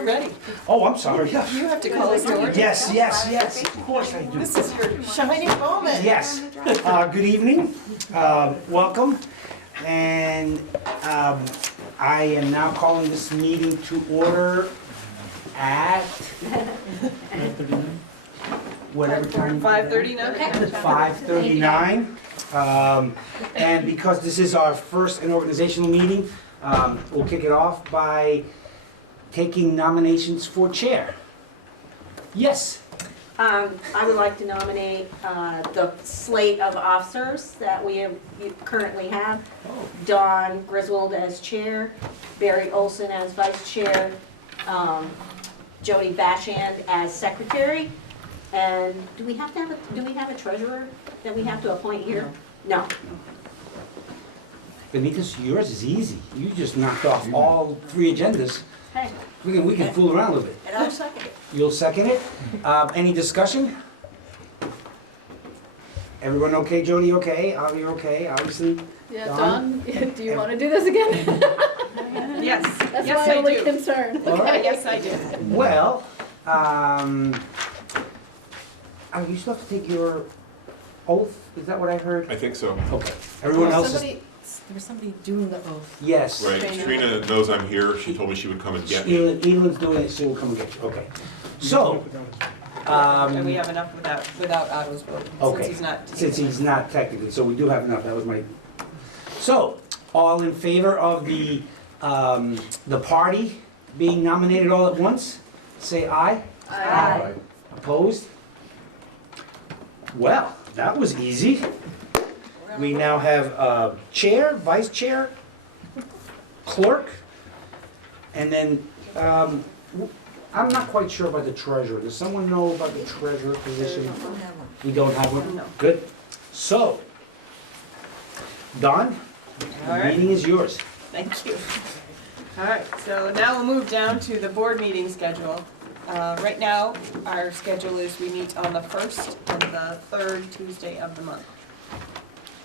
you're ready. Oh, I'm sorry. You have to call us to order. Yes, yes, yes, of course I do. This is your shining moment. Yes. Good evening. Welcome. And I am now calling this meeting to order at whatever time. 5:39. 5:39. And because this is our first organizational meeting, we'll kick it off by taking nominations for chair. Yes. I would like to nominate the slate of officers that we currently have. Dawn Griswold as chair, Barry Olson as vice chair, Jody Bashand as secretary. And do we have a treasurer that we have to appoint here? No. Benita's, yours is easy. You just knocked off all three agendas. Hey, We can fool around a little bit. and I'll second it. You'll second it? Any discussion? Everyone okay? Jody okay? Avi okay? Obviously? Yeah, Dawn? Don, do you want to do this again? Yes, That's yes my I only do. concern. All right. Yes, I do. Well, you still have to take your oath? Is that what I heard? I think so. Okay. Everyone else is? There was somebody doing the oath. Yes. Right, Trina knows I'm here, she told me she would come and get me. Elan's doing it, so we'll come and get you. Okay. So, And we have enough without Otto's vote, since okay. he's not. Since he's not technically, so we do have enough, that was my. So, all in favor of the party being nominated all at once, say aye. Aye. Opposed? Well, that was easy. We now have chair, vice chair, clerk, and then, I'm not quite sure about the treasurer. Does someone know about the treasurer position? We don't have one? No. Good. So, Don, All the right. meeting is yours. Thank you. All right, so now we'll move down to the board meeting schedule. Right now, our schedule is we meet on the first and the third Tuesday of the month.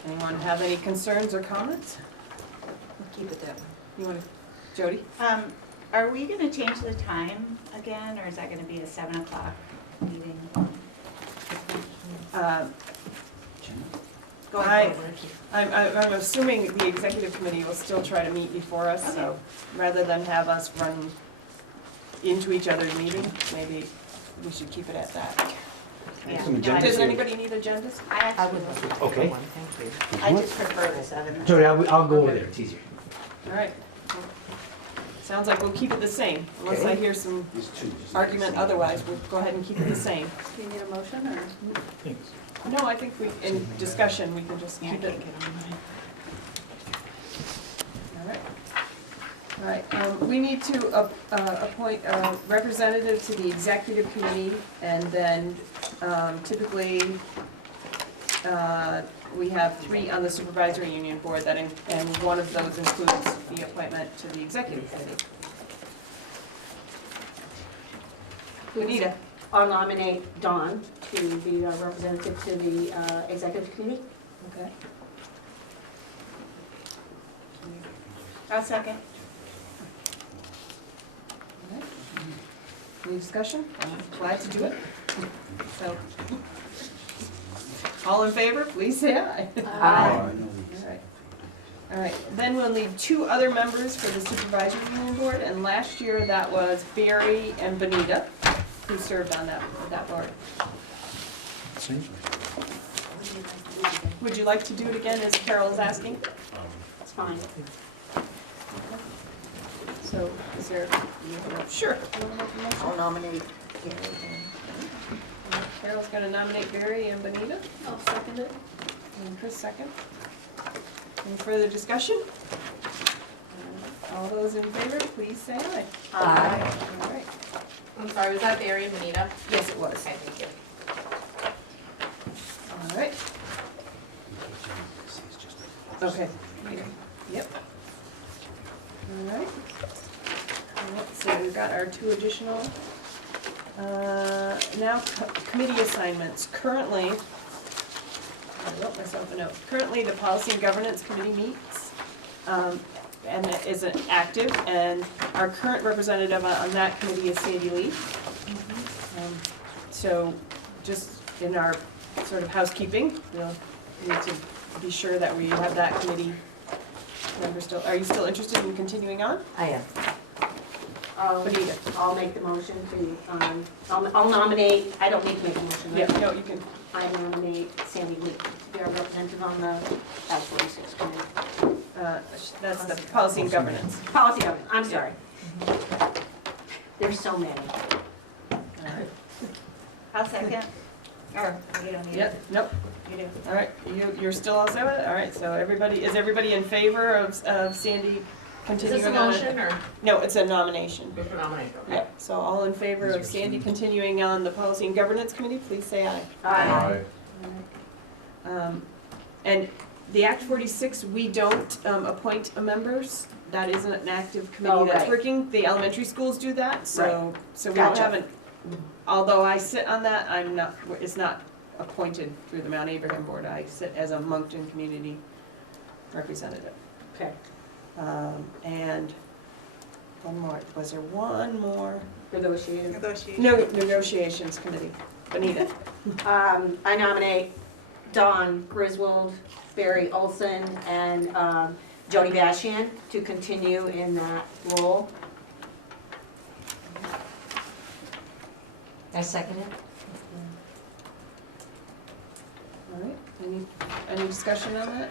Anyone have any concerns or comments? Keep it that way. You want to, Jody? Are we gonna change the time again, or is that gonna be a 7 o'clock meeting? Going I- forward. I'm assuming the executive committee will still try to meet before us, so rather than have us run into each other's meeting, maybe we should keep it at that. Yeah. Some No, agendas Does here. anybody need agendas? I actually would. Okay. I just prefer the 7. Jody, I'll go over there, it's easier. All right. Sounds like we'll keep it the same, unless I hear some There's two. just- argument otherwise, we'll go ahead and keep it the same. Do you need a motion or? No, I think in discussion, we can just Yeah, I keep can't it. get on mine. All right. All right, we need to appoint a representative to the executive committee, and then typically, we have 3 on the supervisory union board, and one of those includes the appointment to the executive committee. Anita? I'll nominate Dawn to be a representative to the executive committee. Okay. I'll second. All right. Any discussion? I'm glad to do it. So, all in favor, please say aye. Aye. All right. All right, then we'll need 2 other members for the supervisory union board, and last year that was Barry and Benita, who served on that board. Would you like to do it again, as Carol is asking? That's fine. So, is there, sure. I'll nominate Carol's gonna nominate Barry and Benita, I'll second it. and Chris second. Any further discussion? All those in favor, please say aye. Aye. All right. I'm sorry, was that Barry and Benita? Yes, it was. Okay, thank you. All right. Okay. Yep. All right. All right, so we've got our 2 additional. Now, committee assignments. Currently, I wrote myself a note. Currently, the Policy and Governance Committee meets. and isn't active, and our current representative on that committee is Sandy Lee. So just in our sort of housekeeping, we'll need to be sure that we have that committee member still. Are you still interested in continuing on? I am. Benita? I'll make the motion to, I'll nominate, I don't need to make a motion, right? Yeah, no, you can. I nominate Sandy Lee to be our representative on the Task 46 committee. That's the policy and governance. Policy governance, I'm sorry. There's so many. I'll second. Or, you don't need it. Yep, nope. You do. All right, you're still all set with it? All right, so is everybody in favor of Sandy Is continuing this a on? motion or No, it's a nomination. just a nomination? Okay. Yeah, so all in favor of Sandy continuing on the Policy and Governance Committee, please say aye. Aye. And the Act 46, we don't appoint members. That isn't an active Oh, committee that's right. working. The elementary schools do that, so we don't Gotcha. have an, although I sit on that, it's not appointed through the Mount Abraham Board. I sit as a Moncton Community representative. Okay. And one more, was there one more? Negotiated. No, Negotiations Committee. Benita? I nominate Dawn Griswold, Barry Olson, and Jody Bashan to continue in that role. I second it. All right, any discussion on that?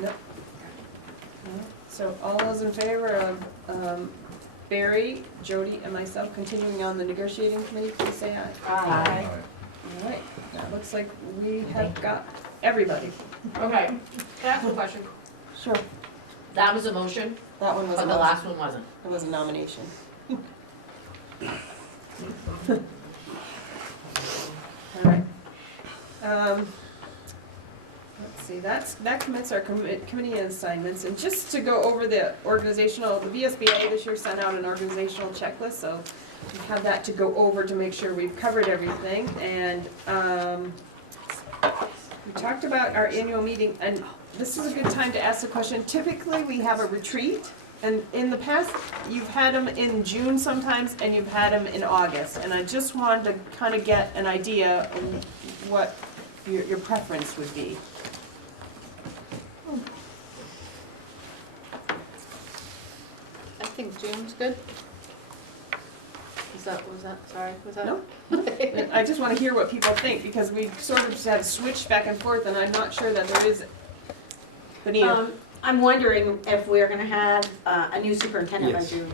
Nope. So all those in favor of Barry, Jody, and myself continuing on the negotiating committee, please say aye. Aye. All right, that looks like we have got everybody. Okay, can I ask a question? Sure. That was a motion, That one was but a the motion. last one wasn't. It was a nomination. All right. Let's see, that commits our committee assignments, and just to go over the organizational, the VSBA this year sent out an organizational checklist, so we have that to go over to make sure we've covered everything, and we talked about our annual meeting, and this is a good time to ask the question. Typically, we have a retreat, and in the past, you've had them in June sometimes, and you've had them in August, and I just wanted to kind of get an idea of what your preference would be. I think June's good. Was that? No? I just want to hear what people think, because we sort of just have switched back and forth, and I'm not sure that there is. Benita? I'm wondering if we're gonna have a new superintendent by Yes. June.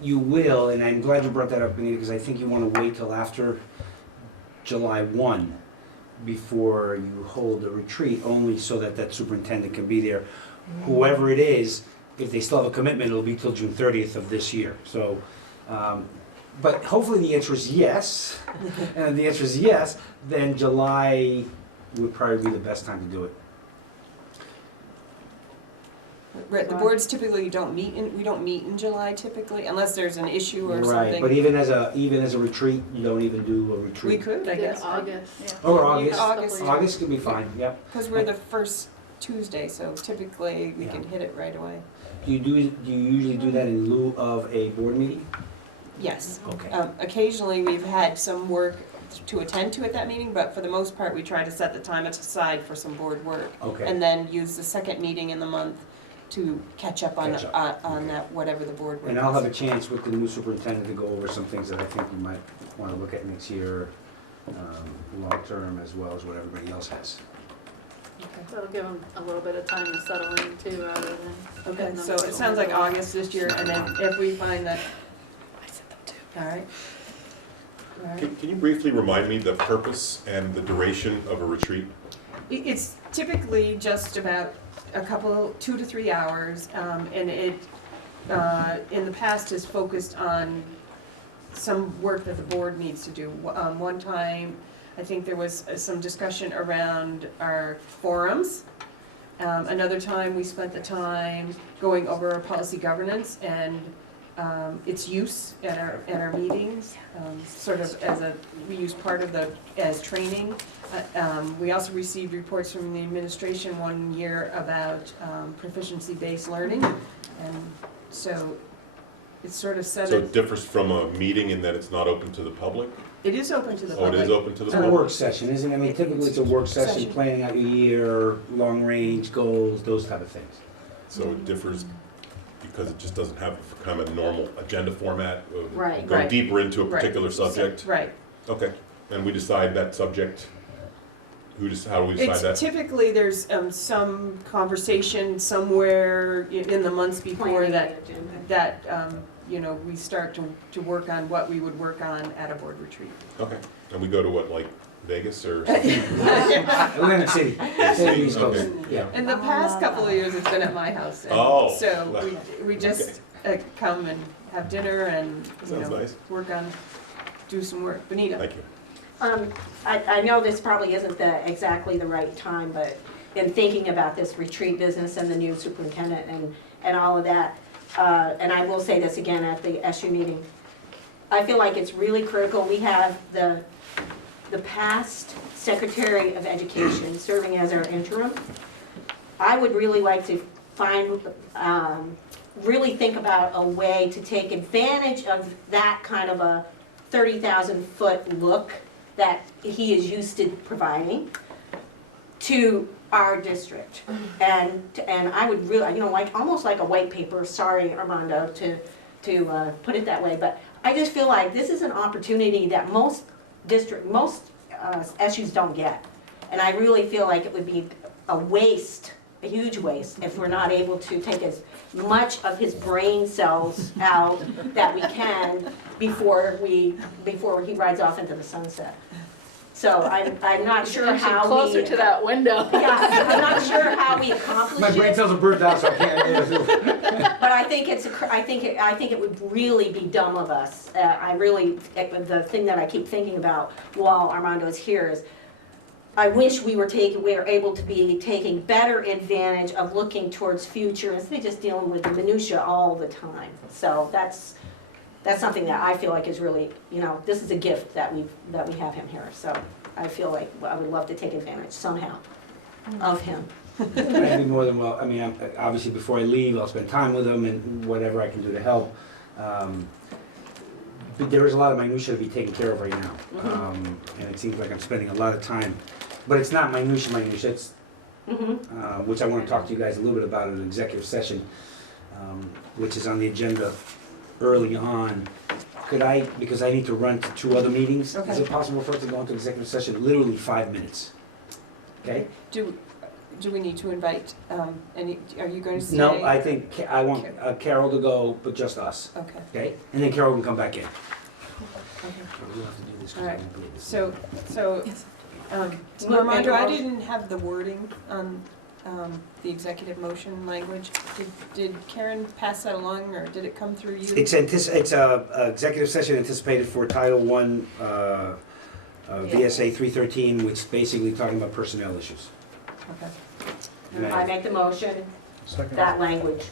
You will, and I'm glad you brought that up, Benita, because I think you want to wait till after July 1 before you hold a retreat, only so that that superintendent can be there. Whoever it is, if they still have a commitment, it'll be till June 30th of this year. So, but hopefully the answer is yes. And if the answer is yes, then July would probably be the best time to do it. Right, the boards typically we don't meet in July typically, unless there's an issue or Right, something. but even as a retreat, you don't even do a retreat. We could, I In guess, August. Or You- August. August. August could be fine, yep. because we're the first Tuesday, so typically we can hit it right away. Do you usually do that in lieu of a board meeting? Yes. Okay. Occasionally, we've had some work to attend to at that meeting, but for the most part, we try to set the time aside for some board work. Okay. And then use the second meeting in the month to catch up on Catch up. on that, whatever the board work is. And I'll have a chance with the new superintendent to go over some things that I think you might want to look at next year, long-term, as well as what everybody else has. That'll give them a little bit of time to settle in too, rather than. Okay, getting them so it sounds like overwhelmed. August this year, and then if we find that. All right. All right. Can you briefly remind me the purpose and the duration of a retreat? It's typically just about a couple, 2 to 3 hours, and it, in the past, has focused on some work that the board needs to do. One time, I think there was some discussion around our forums. Another time, we spent the time going over policy governance and its use at our meetings, sort of we use part of as training. We also received reports from the administration one year about proficiency-based learning, and so it's sort of set. So it differs from a meeting in that it's not open to the public? It is open to the Oh, public. it is open to the It's a public? work session, isn't it? I mean, typically it's a work session, Session. planning out your year, long-range goals, those type of things. So it differs because it just doesn't have kind of a normal agenda format? Right. Go Right. deeper into a Right. particular subject? Right. Okay, and we decide that subject, how do we decide It's that? typically, there's some conversation somewhere in the months before Planning that, the agenda. we start to work on what we would work on at a board retreat. Okay, and we go to what, like Vegas or? Atlantic City, City East Coast, Okay. yeah. In the past couple of years, it's been at my house. And Oh. So we just come and have dinner and, Sounds nice. do some work. Benita? Thank you. I know this probably isn't exactly the right time, but in thinking about this retreat business and the new superintendent and all of that, and I will say this again at the SU meeting, I feel like it's really critical. We have the past Secretary of Education serving as our interim. I would really like to really think about a way to take advantage of that kind of a 30,000-foot look that he is used to providing to our district. And I would really, almost like a white paper, sorry Armando to put it that way, but I just feel like this is an opportunity that most SUs don't get. And I really feel like it would be a huge waste, if we're not able to take as much of his brain cells out that we can before he rides off into the sunset. So I'm not sure how we. Closer to that window. Yeah, I'm not sure how we accomplish My brain it, cells are burnt out, so I can't. but I think it would really be dumb of us. The thing that I keep thinking about while Armando is here is, I wish we were able to be taking better advantage of looking towards future instead of just dealing with the minutia all the time. So that's something that I feel like is really, this is a gift that we have him here. So I feel like I would love to take advantage somehow of him. I'd be more than well, obviously before I leave, I'll spend time with them and whatever I can do to help. But there is a lot of minutia to be taken care of right now. And it seems like I'm spending a lot of time, but it's not minutia, it's, which I want to talk to you guys a little bit about in an executive session, which is on the agenda early on. Because I need to run to 2 other meetings, Okay. is it possible for us to go into executive session, literally 5 minutes? Okay? Do we need to invite, are you going to say? No, I think, I want Carol to go, but just us, Okay, okay? And then Carol can come back in. okay. We'll have to do this 'cause All right. I won't be able to- So Armando, I didn't have the wording on the executive motion language. Did Karen pass that along, or did it come through you? It's a executive session anticipated for Title I, VSA 313, which is basically talking about personnel issues. Okay. And I make the motion, that language.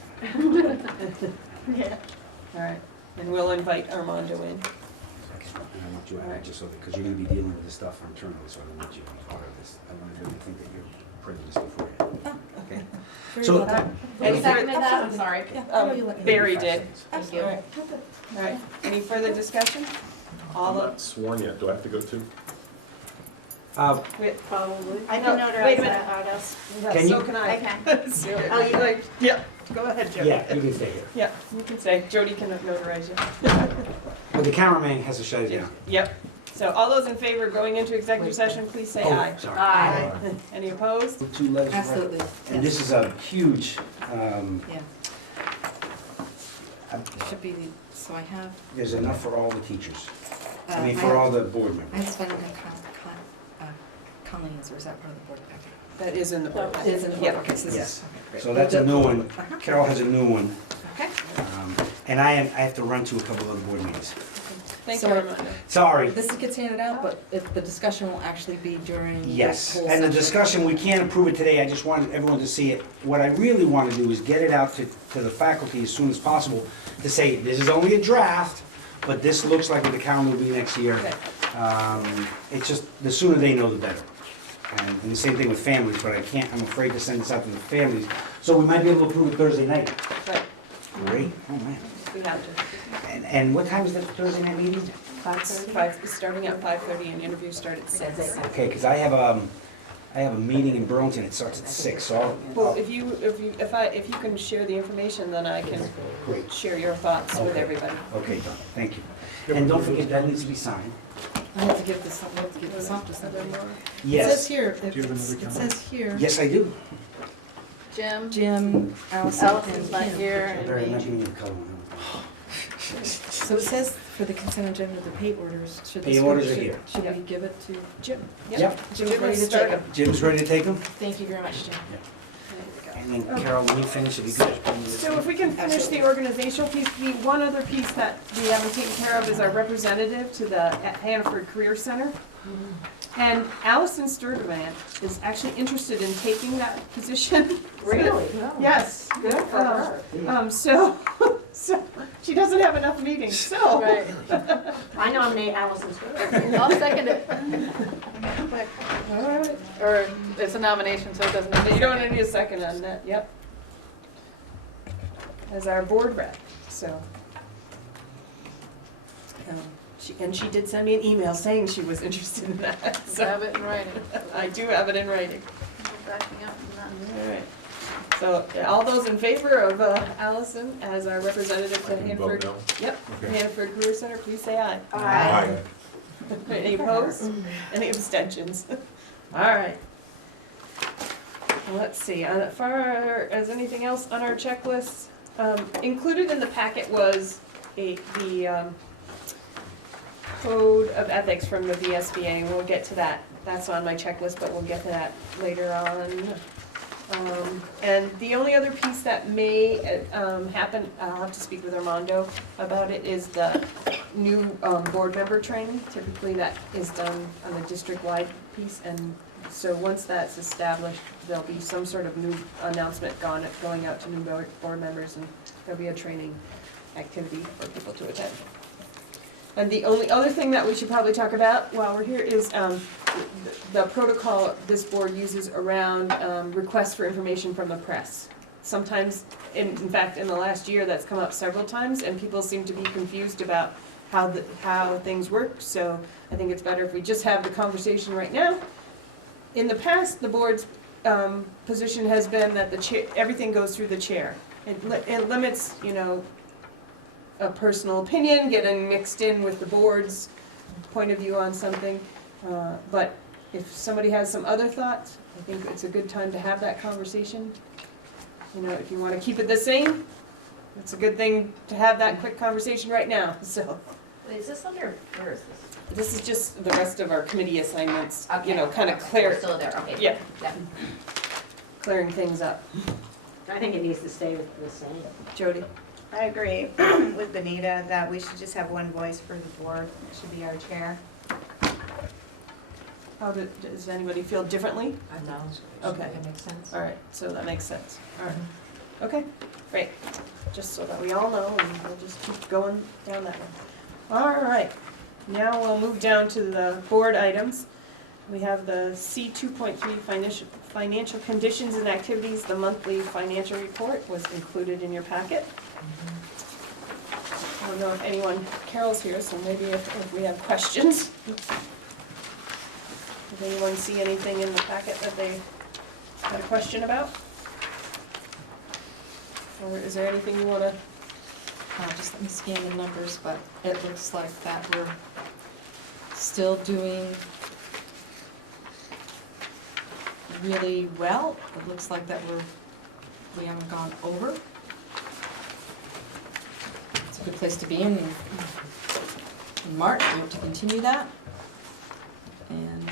All right, and we'll invite Armando in. And I want you out, just so, because you're gonna be dealing with this stuff internally, so I don't want you to be part of this. I want everyone to think that you're prejudiced beforehand. Okay? So, Any Who seconded further, that? I'm sorry. Barry did. Thank you. All right. All right, any further discussion? I'm All of, not sworn yet, do I have to go too? Probably. I No, can wait a notarize minute. that, Autos. Can so you- can I I. can. So- Oh, you like, Yeah, go ahead, Jody. yeah, you can stay here. Yeah, you can say, Jody can notarize you. But the cameraman has to shut it down. Yep, so all those in favor of going into executive session, please say aye. Oh, sorry. Aye. Any opposed? 2 letters. right. Absolutely. And this is a huge, Yeah. Should be, so I have, there's enough for all the teachers. I For all the board I members. have spending Colleen's, or is that part of the board packet? That is in the board. It is in the board, Yeah. okay, so this Yes. is, okay, great. So that's a new one. Uh-huh. Carol has a new one. Okay. And I have to run to a couple other board meetings. Thank you, So- Armando. Sorry. This gets handed out, but the discussion will actually be during this Yes, whole and the session. discussion, we can't approve it today, I just wanted everyone to see it. What I really want to do is get it out to the faculty as soon as possible, to say, this is only a draft, but this looks like what the calendar will be next year. Okay. It's just, the sooner they know, the better. And the same thing with families, but I'm afraid to send this out to the families. So we might be able to approve it Thursday night. Right, Great, oh man. we have to. And what time is the Thursday night meeting? 5:30, starting at 5:30 and interviews start at 6. Okay, because I have a meeting in Burlington, it starts at 6, so Well, I'll, if you can share the information, then I can great. share your thoughts with Okay. everybody. Okay, done, thank you. And don't forget, that needs to be signed. I have to give this off to somebody. It says Yes, here, it says here, yes, I do. Jim, Jim, Allison, Allison's and not Kim. here, Very and much me. in the color one. So it says for the consent agenda, the pay orders, should Pay this, orders are should here. should we give it to Jim? Yep. Jim's Jim ready is to take starting. them. Jim's ready to take them? Thank you very much, Jim. And then Carol, when you finish, if you could just bring me this. So if we can finish the organizational piece, the one other piece that we haven't taken care of is our representative to the Hannaford Career Center. And Allison Sturtevant is actually interested in taking that position. Really? Yes. Good for her. So she doesn't have enough meetings, so. right, I nominate Allison Stewart. I'll second it. All right. Or it's a nomination, so it doesn't have to. You don't need a second on that, yep. As our board rep, so. She did send me an email saying she was interested in that, so Have it in writing. I do have it in writing. Backing up from All right. So, all those in favor of Allison as our representative I to can vote Hannaford? no. Yep, Okay. Hannaford Career Center, please say aye. Aye. Any opposed? Any abstentions? All right. Let's see, as far as anything else on our checklist, included in the packet was the code of ethics from the VSBA, and we'll get to that. That's on my checklist, but we'll get to that later on. And the only other piece that may happen, I'll have to speak with Armando about it, is the new board member training. Typically that is done on a district-wide piece, and so once that's established, there'll be some sort of new announcement going out to new board members, and there'll be a training activity for people to attend. And the only other thing that we should probably talk about while we're here is the protocol this board uses around requests for information from the press. Sometimes, in fact, in the last year, that's come up several times, and people seem to be confused about how things work, so I think it's better if we just have the conversation right now. In the past, the board's position has been that the chair, everything goes through the chair. It limits, a personal opinion getting mixed in with the board's point of view on something. But if somebody has some other thoughts, I think it's a good time to have that conversation. If you want to keep it the same, it's a good thing to have that quick conversation right now, so. Wait, is this under, where is this? This is just the rest of our committee assignments, Okay. kind of We're clear, still there, okay. Yeah. Yeah. clearing things up. I think it needs to stay the same. Jody? I agree with Benita that we should just have one voice for the board. It should be our chair. Does anybody feel differently? No. Okay. That makes sense. All right, so that makes sense. All right. Okay, great. Just so that we all know, and we'll just keep going down that one. All right, now we'll move down to the board items. We have the C 2.3 financial conditions and activities. The monthly financial report was included in your packet. I don't know if Carol's here, so maybe if we have questions. Does anyone see anything in the packet that they had a question about? Or is there anything you want to? Just let me scan the numbers, but it looks like that we're still doing really well. It looks like that we haven't gone over. It's a good place to be in March. We hope to continue that. And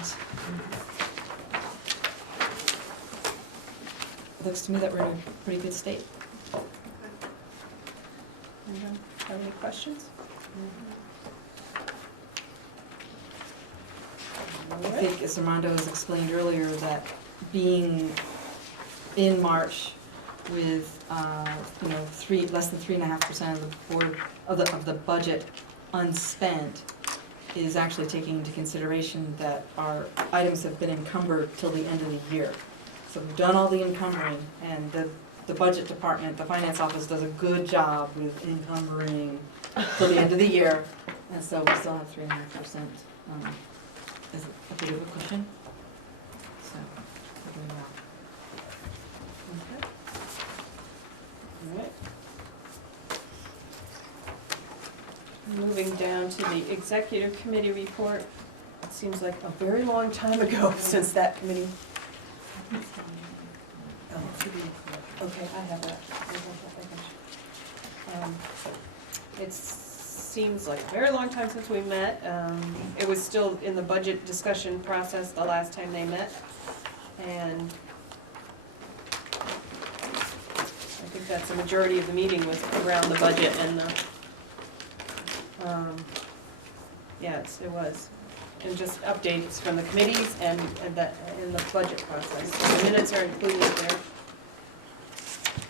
it looks to me that we're in a pretty good state. Anyone have any questions? I think, as Armando has explained earlier, that being in March with, less than 3.5% of the board, of the budget unspent, is actually taking into consideration that our items have been encumbered till the end of the year. So we've done all the encumbering, and the budget department, the finance office does a good job with encumbering till the end of the year, and so we still have 3.5%. Is it a bit of a cushion? So, we're doing well. Okay. All right. Moving down to the executive committee report. It seems like a very long time ago since that committee. Oh, okay, I have that. It seems like a very long time since we met. It was still in the budget discussion process the last time they met. And I think that's the majority of the meeting was around the budget and the, yes, it was. And just updates from the committees and that, in the budget process. The minutes are included there.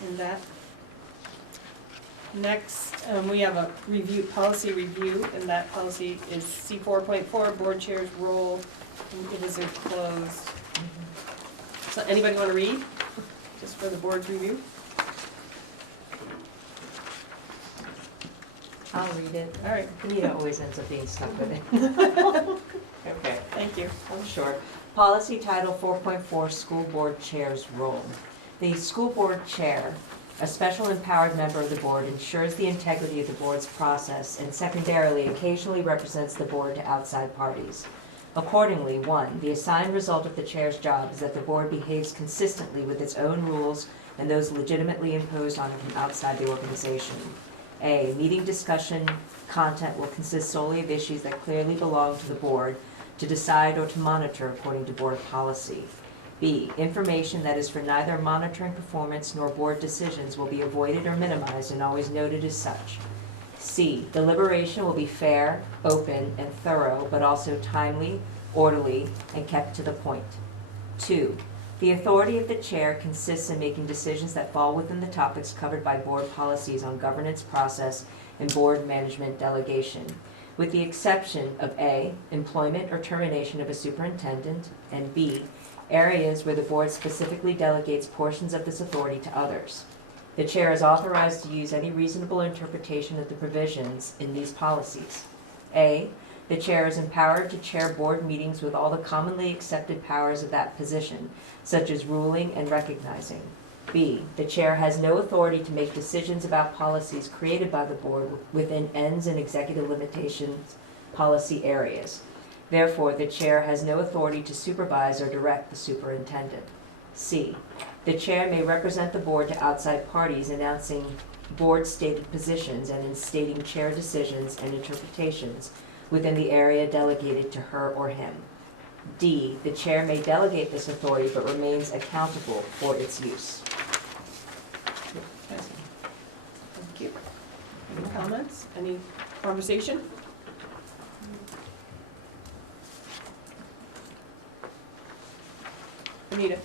In that. Next, we have a policy review, and that policy is C4.4, board chair's role, and it is enclosed. So anybody want to read, just for the board's review? I'll read it. All right, Anita always ends up being stuck with it. Okay, thank you. I'm short. Policy Title 4.4, School Board Chair's Role. The school board chair, a special empowered member of the board, ensures the integrity of the board's process and secondarily occasionally represents the board to outside parties. Accordingly, 1, the assigned result of the chair's job is that the board behaves consistently with its own rules and those legitimately imposed on it from outside the organization. A, meeting discussion content will consist solely of issues that clearly belong to the board to decide or to monitor according to board policy. B, information that is for neither monitoring performance nor board decisions will be avoided or minimized and always noted as such. C, deliberation will be fair, open, and thorough, but also timely, orderly, and kept to the point. 2, the authority of the chair consists in making decisions that fall within the topics covered by board policies on governance process and board management delegation, with the exception of A, employment or termination of a superintendent, and B, areas where the board specifically delegates portions of this authority to others. The chair is authorized to use any reasonable interpretation of the provisions in these policies. A, the chair is empowered to chair board meetings with all the commonly accepted powers of that position, such as ruling and recognizing. B, the chair has no authority to make decisions about policies created by the board within ends and executive limitations policy areas. Therefore, the chair has no authority to supervise or direct the superintendent. C, the chair may represent the board to outside parties announcing board-stated positions and in stating chair decisions and interpretations within the area delegated to her or him. D, the chair may delegate this authority but remains accountable for its use. Thank you. Any comments? Any conversation? Anita?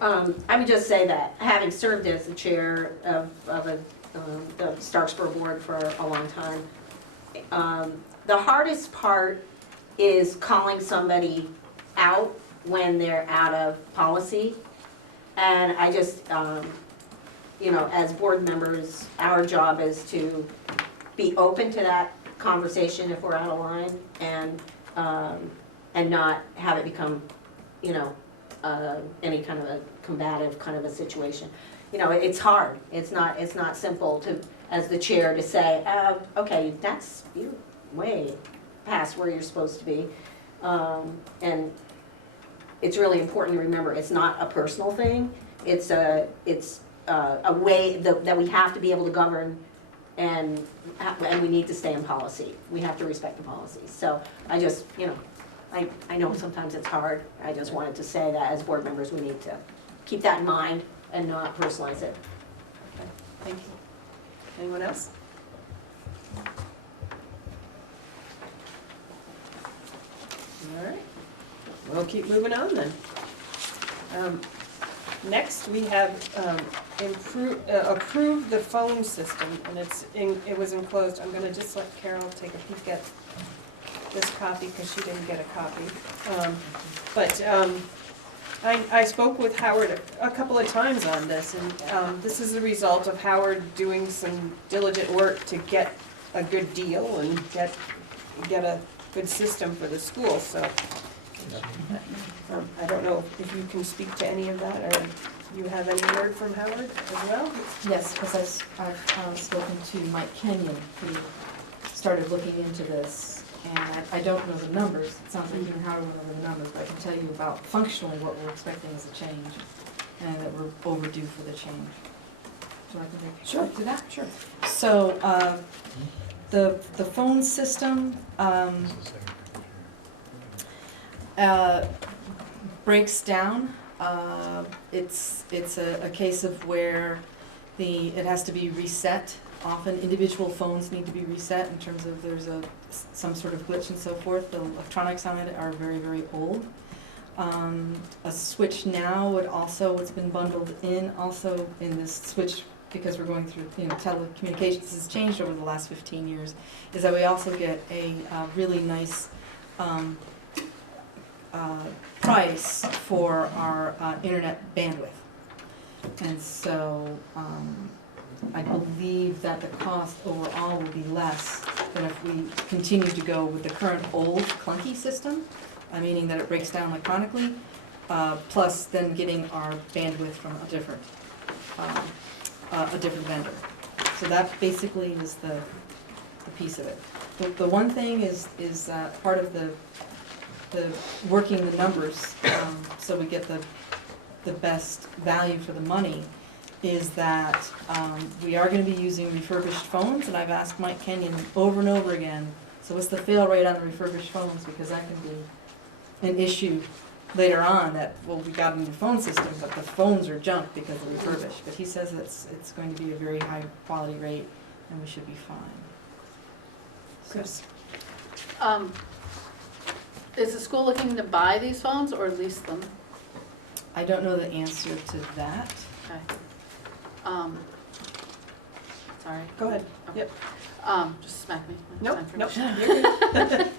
I would just say that, having served as the chair of the Starksboro board for a long time, the hardest part is calling somebody out when they're out of policy. And I just, as board members, our job is to be open to that conversation if we're out of line and not have it become, any kind of a combative kind of a situation. It's hard. It's not simple to, as the chair, to say, okay, you're way past where you're supposed to be. And it's really important to remember it's not a personal thing. It's a way that we have to be able to govern, and we need to stay in policy. We have to respect the policies. So I just, I know sometimes it's hard. I just wanted to say that as board members, we need to keep that in mind and not personalize it. Okay, thank you. Anyone else? All right, we'll keep moving on then. Next, we have approve the phone system, and it was enclosed. I'm gonna just let Carol take a peek at this copy, because she didn't get a copy. I spoke with Howard a couple of times on this, and this is the result of Howard doing some diligent work to get a good deal and get a good system for the school, so. I don't know if you can speak to any of that, or you have any word from Howard as well? Yes, because I've spoken to Mike Kenyon, who started looking into this, and I don't know the numbers. It sounds like even Howard went over the numbers, but I can tell you about functionally what we're expecting as a change, and that we're overdue for the change. So I can do that? Sure. So, the phone system, breaks down. It's a case of where it has to be reset. Often individual phones need to be reset in terms of there's some sort of glitch and so forth. The electronics on it are very, very old. A switch now would also, what's been bundled in also in this switch, because we're going through, telecommunications has changed over the last 15 years, is that we also get a really nice price for our internet bandwidth. And so I believe that the cost overall will be less than if we continue to go with the current old clunky system, meaning that it breaks down electronically, plus then getting our bandwidth from a different vendor. So that basically is the piece of it. The one thing is part of the working the numbers, so we get the best value for the money, is that we are going to be using refurbished phones, and I've asked Mike Kenyon over and over again, so what's the fail rate on the refurbished phones, because that can be an issue later on, that, well, we got a new phone system, but the phones are junk because they're refurbished. But he says it's going to be a very high quality rate, and we should be fine. Chris? Is the school looking to buy these phones or lease them? I don't know the answer to that. Okay. Sorry. Go ahead. Okay. Just smack me. Nope, Time for nope, me. you're good.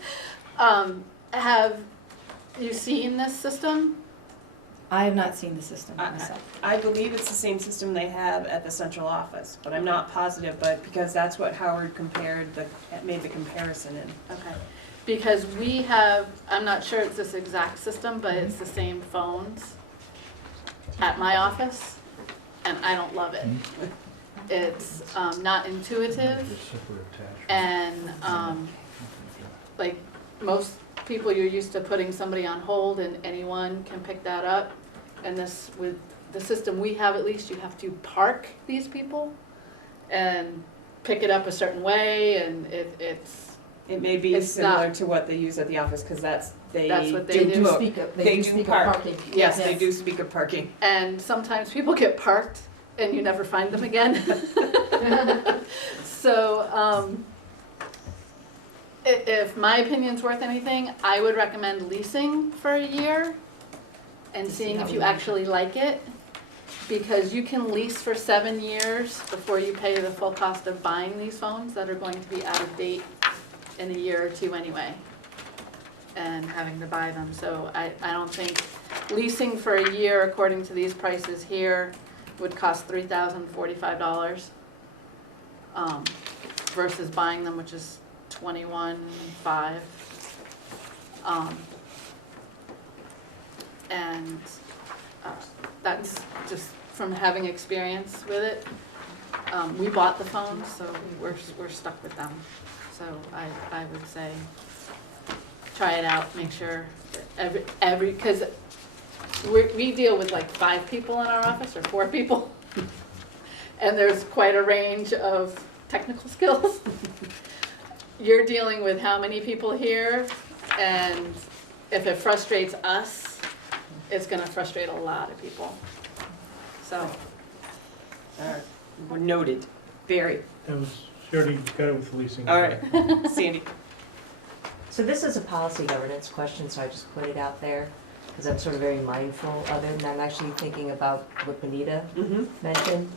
Have you seen this system? I have not seen the system myself. I believe it's the same system they have at the central office, but I'm not positive, but because that's what Howard made the comparison in. Okay. Because we have, I'm not sure it's this exact system, but it's the same phones at my office, and I don't love it. It's not intuitive, and like most people, you're used to putting somebody on hold and anyone can pick that up. And this, with the system we have, at least, you have to park these people and pick it up a certain way, and It may be It's similar not- to what they use at the office, because that's what they do. They do speak of park. parking. Yes, they do speak of parking. And sometimes people get parked and you never find them again. So, if my opinion's worth anything, I would recommend leasing for a year and seeing if you actually like it. Because you can lease for 7 years before you pay the full cost of buying these phones that are going to be out of date in a year or two anyway, and having to buy them. So I don't think leasing for a year, according to these prices here, would cost $3,045 versus buying them, which is $21,500. And that's just from having experience with it. We bought the phones, so we're stuck with them. So I would say try it out, make sure that because we deal with like 5 people in our office, or 4 people, and there's quite a range of technical skills. You're dealing with how many people here, and if it frustrates us, it's gonna frustrate a lot of people. So. We're noted. Very. That was, she already got it with leasing. All right, Sandy. So this is a policy governance question, so I just put it out there, because I'm sort of very mindful of it, and I'm actually thinking about what Benita mentioned.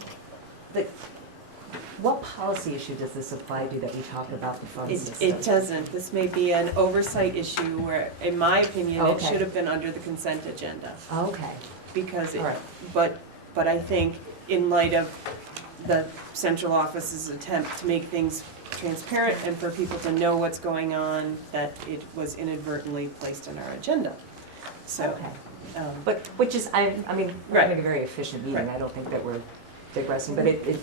What policy issue does this apply to that we talk about the phone system? It doesn't. This may be an oversight issue where, in my opinion, it Okay. should have been under the consent agenda. Okay, Because it, all right. but I think in light of the central office's attempt to make things transparent and for people to know what's going on, that it was inadvertently placed on our agenda. So, Okay. But, which is, I mean, we're Right. having a very efficient meeting, Right. I don't think that we're digressing, but it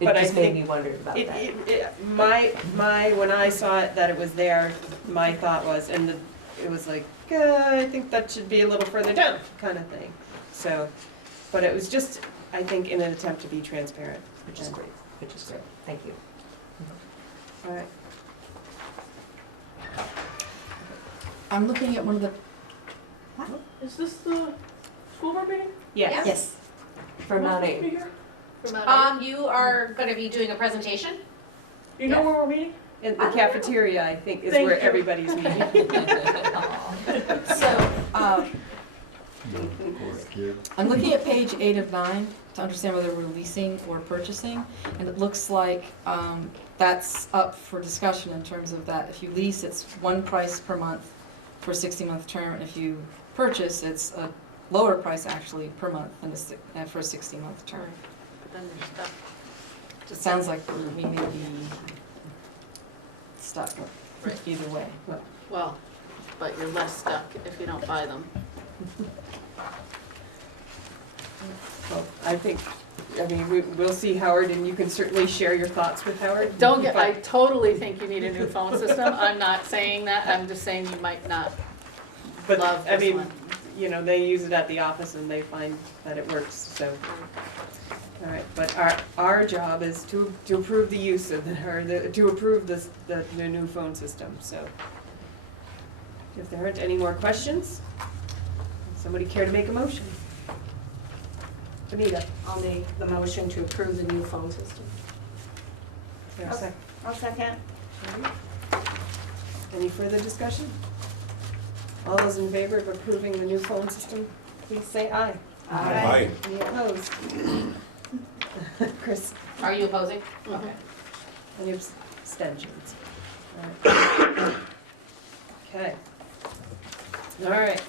But I just made think me wonder about that. when I saw it, that it was there, my thought was, it was like, I think that should be a little further down, kind of thing. So, but it was just, I think, in an attempt to be transparent. Which is great, thank you. All right. I'm looking at one of the, Is this the school board meeting? Yes. yes, For Who wants Mount to be Airy. here? For Mount Airy? You are gonna be doing a presentation? You know where we're meeting? In the cafeteria, I think, is Thank where you. everybody's meeting. so, I'm looking at page 8 of 9 to understand whether we're leasing or purchasing, and it looks like that's up for discussion in terms of that. If you lease, it's one price per month for a 60-month term, and if you purchase, it's a lower price actually per month than for a 60-month term. But then there's stuff. It sounds like we may be stuck Right. either way. Well, but you're less stuck if you don't buy them. Well, I think, we'll see, Howard, and you can certainly share your thoughts with Howard. Don't get, I But- totally think you need a new phone system. I'm not saying that, I'm just saying you might not But, love I this mean, one. you know, they use it at the office and they find that it works, so. All right, but our job is to approve the use of to approve the new phone system, so. If there aren't any more questions, somebody care to make a motion? Benita, I'll make the motion to approve the new phone system. is there a second? I'll second. Any further discussion? All those in favor of approving the new phone system, please say aye. Aye. Any opposed? Chris, Are you opposing? Mhm. any abstentions? All right. Okay. All right.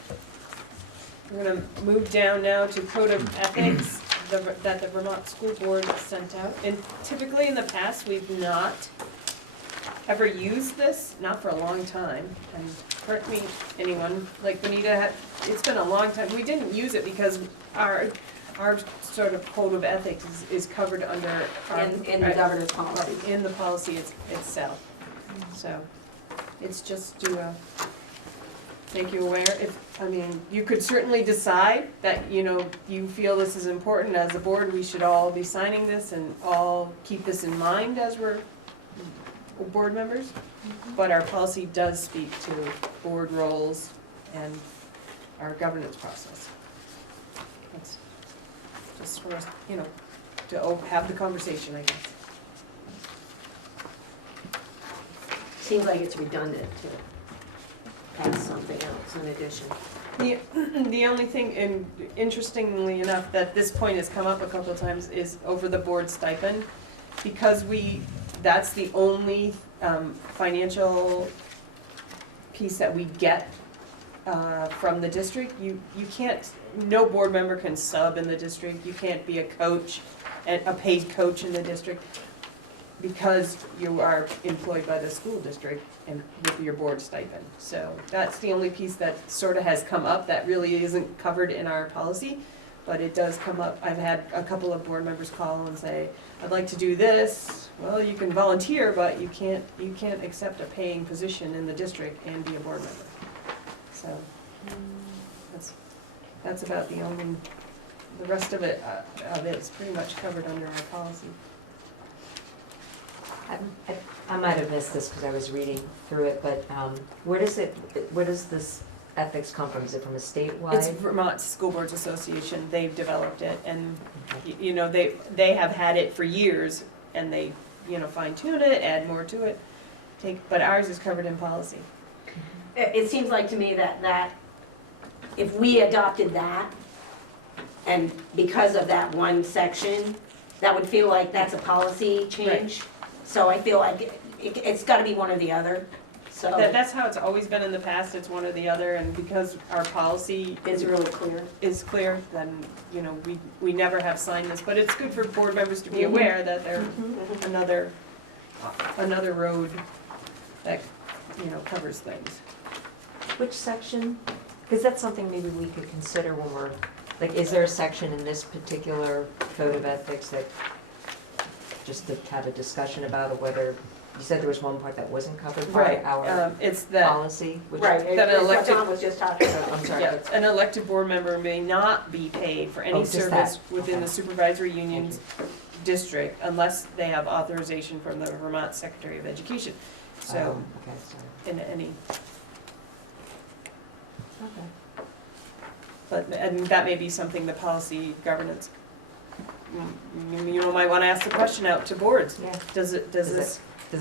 We're gonna move down now to Code of Ethics that the Vermont School Board sent out. And typically in the past, we've not ever used this, not for a long time. And correct me, anyone, like Benita, it's been a long time. We didn't use it because our sort of code of ethics is covered under our. In the governor's policy. In the policy itself. So, it's just to make you aware. You could certainly decide that, you feel this is important. As a board, we should all be signing this and all keep this in mind as we're board members. But our policy does speak to board roles and our governance process. That's just for us, to have the conversation, I guess. Seems like it's redundant to pass something else in addition. The only thing, and interestingly enough, that this point has come up a couple of times is over the board stipend. Because that's the only financial piece that we get from the district. You can't, no board member can sub in the district. You can't be a coach, a paid coach in the district, because you are employed by the school district and with your board stipend. So that's the only piece that sort of has come up that really isn't covered in our policy, but it does come up. I've had a couple of board members call and say, I'd like to do this. Well, you can volunteer, but you can't accept a paying position in the district and be a board member. So that's about the only, the rest of it is pretty much covered under our policy. I might have missed this because I was reading through it, but where does this ethics come from? Is it from a statewide? It's Vermont School Boards Association, they've developed it, and, they have had it for years, and they, fine tune it, add more to it, but ours is covered in policy. it seems like to me that if we adopted that, and because of that one section, that would feel like that's a policy change. So I feel like it's gotta be one or the other, so. That's how it's always been in the past, it's one or the other, and because our policy It's really clear. is clear, then, you know, we never have signed this, but it's good for board members to be Mhm. aware that there's another road that, you know, covers things. Which section? Because that's something maybe we could consider when we're, like, is there a section in this particular code of ethics that, just to have a discussion about it, whether, you said there was one part that wasn't covered by our It's that, policy? Which- Right, That that's what elected- John was just talking about. I'm sorry. yeah, an elected board member may not be paid for Oh, any just service that. within Okay. the supervisory union's district unless they have authorization from the Vermont Secretary of Education. So, Okay, sorry. in any, Okay. but, and that may be something the policy governance, you know, might wanna ask the question out to boards. Yeah. Does it, Does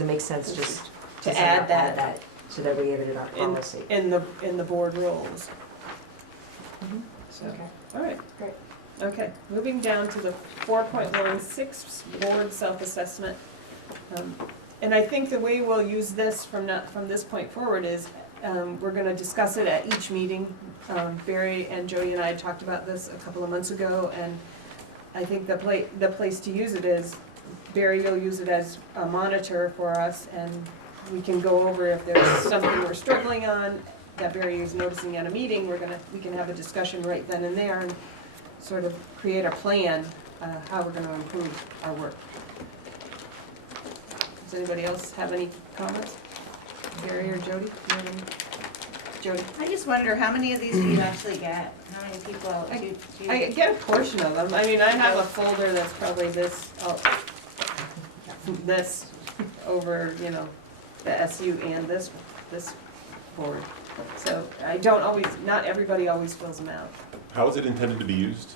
it make sense just to somehow add that so that we have it in our in, policy? in the board rules? Mhm. So, Okay. all right. Great. Okay, moving down to the 4.16 board self-assessment. And I think the way we'll use this from this point forward is, we're gonna discuss it at each meeting. Barry and Jody and I talked about this a couple of months ago, and I think the place to use it is, Barry, you'll use it as a monitor for us, and we can go over if there's something we're struggling on that Barry is noticing at a meeting, we can have a discussion right then and there and sort of create a plan, how we're gonna improve our work. Does anybody else have any comments? Barry or Jody? You have any? Jody? I just wonder, how many of these do you actually get? How many people do you? I get a portion of them. I mean, I have a folder that's probably this, this over, you know, the SU and this board. So I don't always, not everybody always fills them out. How is it intended to be used?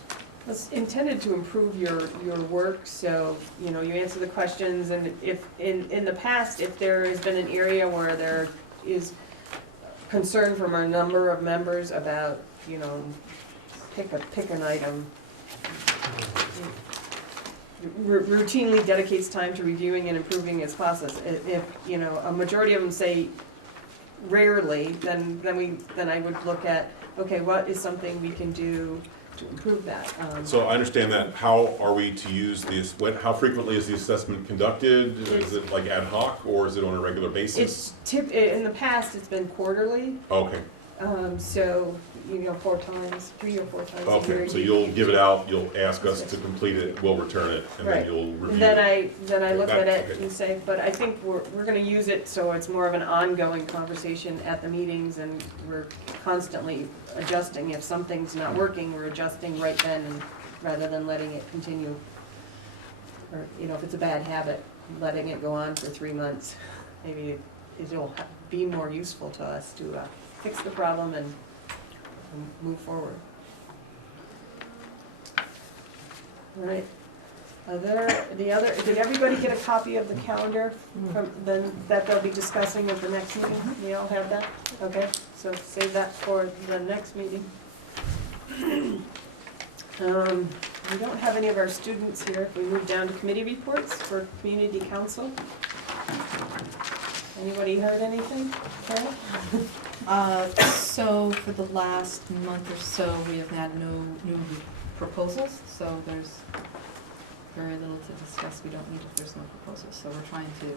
It's intended to improve your work, so, you know, you answer the questions, and if, in the past, if there has been an area where there is concern from a number of members about, you know, pick an item, routinely dedicates time to reviewing and improving its process. If, you know, a majority of them say rarely, then I would look at, okay, what is something we can do to improve that? So I understand that. How are we to use this? How frequently is the assessment conducted? Is it like ad hoc, or is it on a regular basis? In the past, it's been quarterly, Okay, so, you know, 3 or 4 times a year. okay. So you'll give it out, you'll ask us to complete it, we'll return it, and then Right. you'll review And then it. I look at it Okay. and say, but I think we're gonna use it so it's more of an ongoing conversation at the meetings, and we're constantly adjusting. If something's not working, we're adjusting right then, and rather than letting it continue. Or, you know, if it's a bad habit, letting it go on for 3 months, maybe it'll be more useful to us to fix the problem and move forward. All right. Did everybody get a copy of the calendar that they'll be discussing at the next meeting? We all have that? Okay, so save that for the next meeting. We don't have any of our students here. If we move down to committee reports for community council. Anybody heard anything? Carol? So for the last month or so, we have had no new proposals, so there's very little to discuss. We don't need if there's no proposals, so we're trying to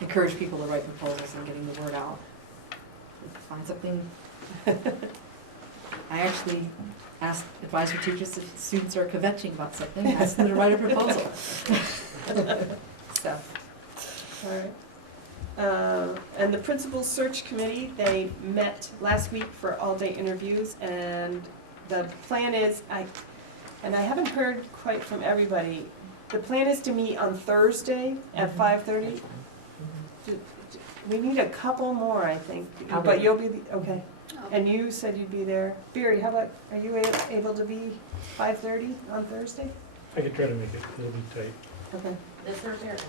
encourage people to write proposals and getting the word out. Find something. I actually asked advisory teachers if students are kvetching about something, ask them to write a proposal. So, all right. And the principal search committee, they met last week for all-day interviews, and the plan is, I haven't heard quite from everybody, the plan is to meet on Thursday at 5:30. We need a couple more, I think, but you'll be, okay. And you said you'd be there. Barry, how about, are you able to be 5:30 on Thursday? I could try to make it, it'll be tight. Okay. This Thursday or this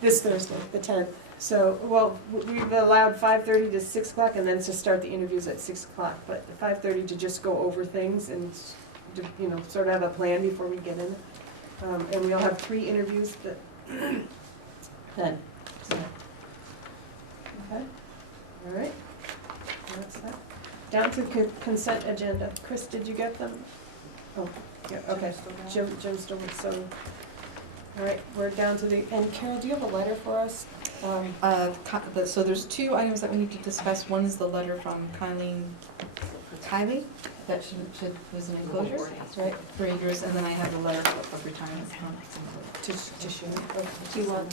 This Thursday, the 10th. So, well, we've allowed 5:30 to 6 o'clock and then to start the interviews at 6 o'clock. But 5:30 to just go over things and, you know, sort of have a plan before we get in. And we'll have 3 interviews that, then. So. Okay, all right. That's that. Down to consent agenda. Chris, did you get them? Oh, yeah, okay. Jim still, so, all right, we're down to the, and Carol, do you have a letter for us? So there's 2 items that we need to discuss. One is the letter from Kylie that was an enclosure, right, for Idris, and then I have the letter of retirement. To share? Okay. Do you want,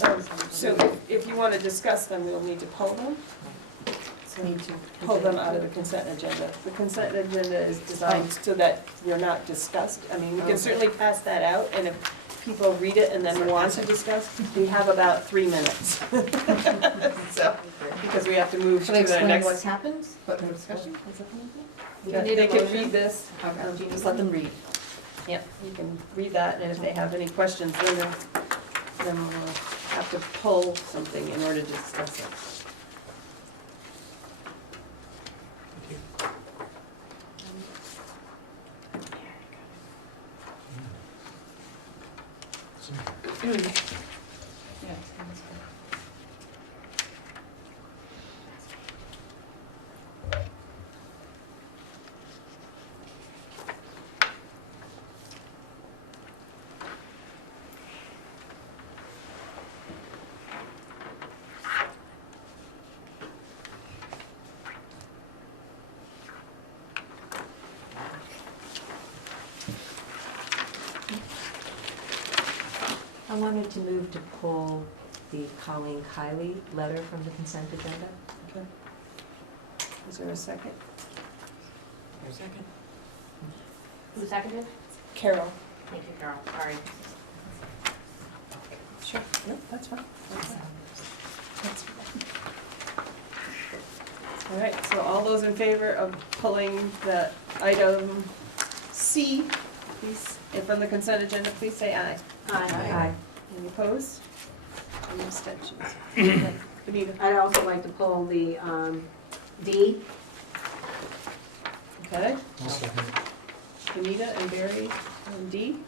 so if you want to discuss them, we'll need to pull them. So Need to pull them out of the consent agenda. The consent agenda is designed so that you're not discussed. I mean, we can certainly pass that out, and if people read it and then want to discuss, we have about 3 minutes. So, because we have to move to Should I the explain next. what's happened? What the discussion? Yeah, need a they can motion? read this. Okay, just let them read. Yep, you can read that, and if they have any questions, then we'll have to pull something in order to discuss it. I wanted to move to pull the Colleen Kylie letter from the consent agenda. Okay. Is there a second? Second. Who seconded? Carol. Thank you, Carol, sorry. Sure. No, that's fine. That's fine. All right, so all those in favor of pulling the item C, please, from the consent agenda, please say aye. Aye. Any opposed? Any abstentions? Okay. Benita? I'd also like to pull the D. Okay. Benita and Barry on D.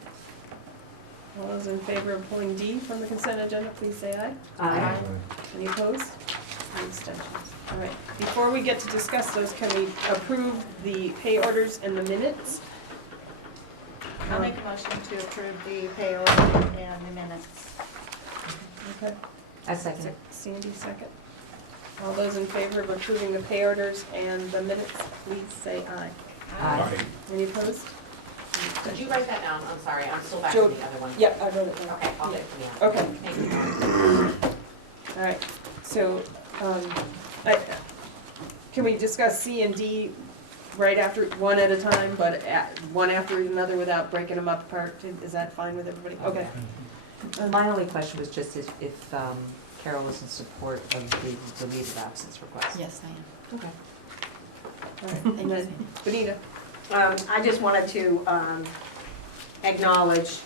All those in favor of pulling D from the consent agenda, please say aye. Aye. Any opposed? Any abstentions? All right, before we get to discuss those, can we approve the pay orders and the minutes? I'll make a motion to approve the pay order and the minutes. Okay, I second. Sandy, second. All those in favor of approving the pay orders and the minutes, please say aye. Aye. Any opposed? Did you write that down? I'm sorry, I'm still back Joe- to the other one. Yep, I wrote it down. Okay, I'll Yeah. get it to you. Okay. Thank you. All right, so, can we discuss C and D right after, one at a time, but one after another without breaking them up apart? Is that fine with everybody? Okay. My only question was just if Carol was in support of the leave of absence request. Yes, I am. Okay. All right, and then Benita. I just wanted to acknowledge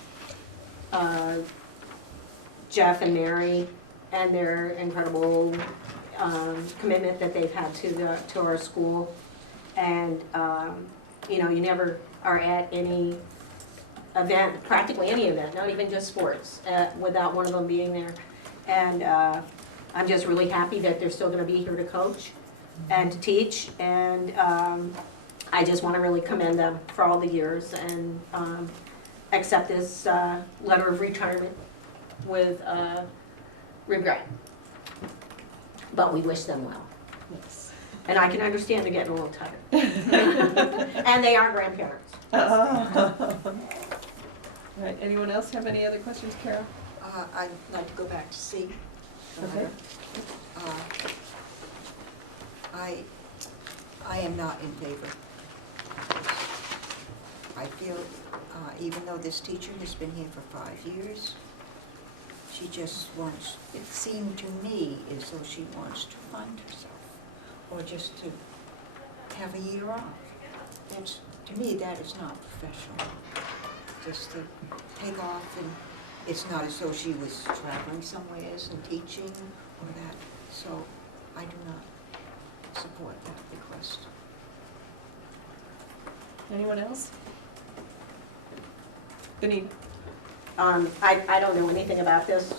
Jeff and Mary and their incredible commitment that they've had to our school. And, you know, you never are at any event, practically any event, not even just sports, without one of them being there. And I'm just really happy that they're still gonna be here to coach and to teach. And I just wanna really commend them for all the years and accept this letter of retirement with regret. But we wish them well. Yes. And I can understand they're getting a little tired. And they are grandparents. All right, anyone else have any other questions, Carol? I'd like to go back to C. Okay. I am not in favor. I feel, even though this teacher has been here for 5 years, she just wants, it seemed to me as though she wants to fund herself, or just to have a year off. That's, to me, that is not professional. Just to take off and it's not as though she was traveling somewhere and teaching or that, so I do not support that request. Anyone else? Benita? I don't know anything about this.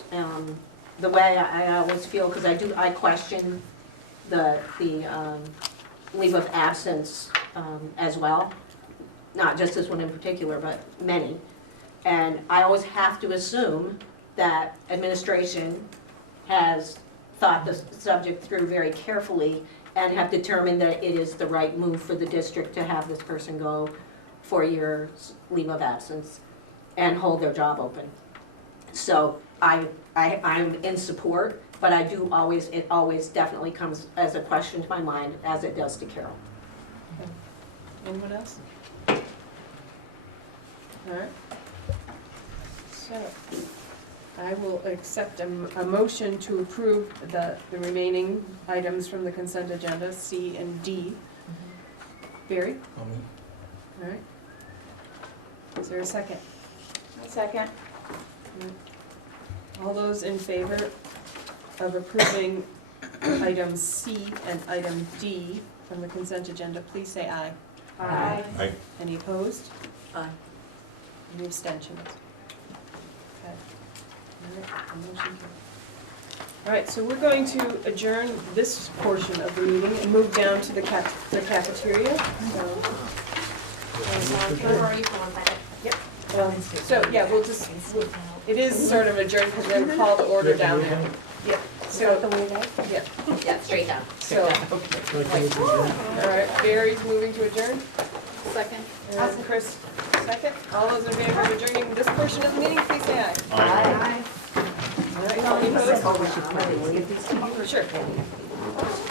The way I always feel, because I question the leave of absence as well. Not just this one in particular, but many. And I always have to assume that administration has thought the subject through very carefully and have determined that it is the right move for the district to have this person go for your leave of absence and hold their job open. So I'm in support, but it always definitely comes as a question to my mind, as it does to Carol. Anyone else? All right. So, I will accept a motion to approve the remaining items from the consent agenda, C and D. Barry? All right. Is there a second? A second. All those in favor of approving item C and item D from the consent agenda, please say aye. Aye. Aye. Any opposed? Aye. Any abstentions? Okay. All right, the motion carries. All right, so we're going to adjourn this portion of the meeting and move down to the cafeteria. Where are you for one second? So, yeah, it is sort of adjourned because we're going to call the order down there. Yeah, so, yeah, Yeah, straight down. so, all right, Barry's moving to adjourn, Second? and Chris, second. All those in favor of adjourning this portion of the meeting, please say aye. Aye. All right, any opposed? Oh, we should probably give these to you. Sure.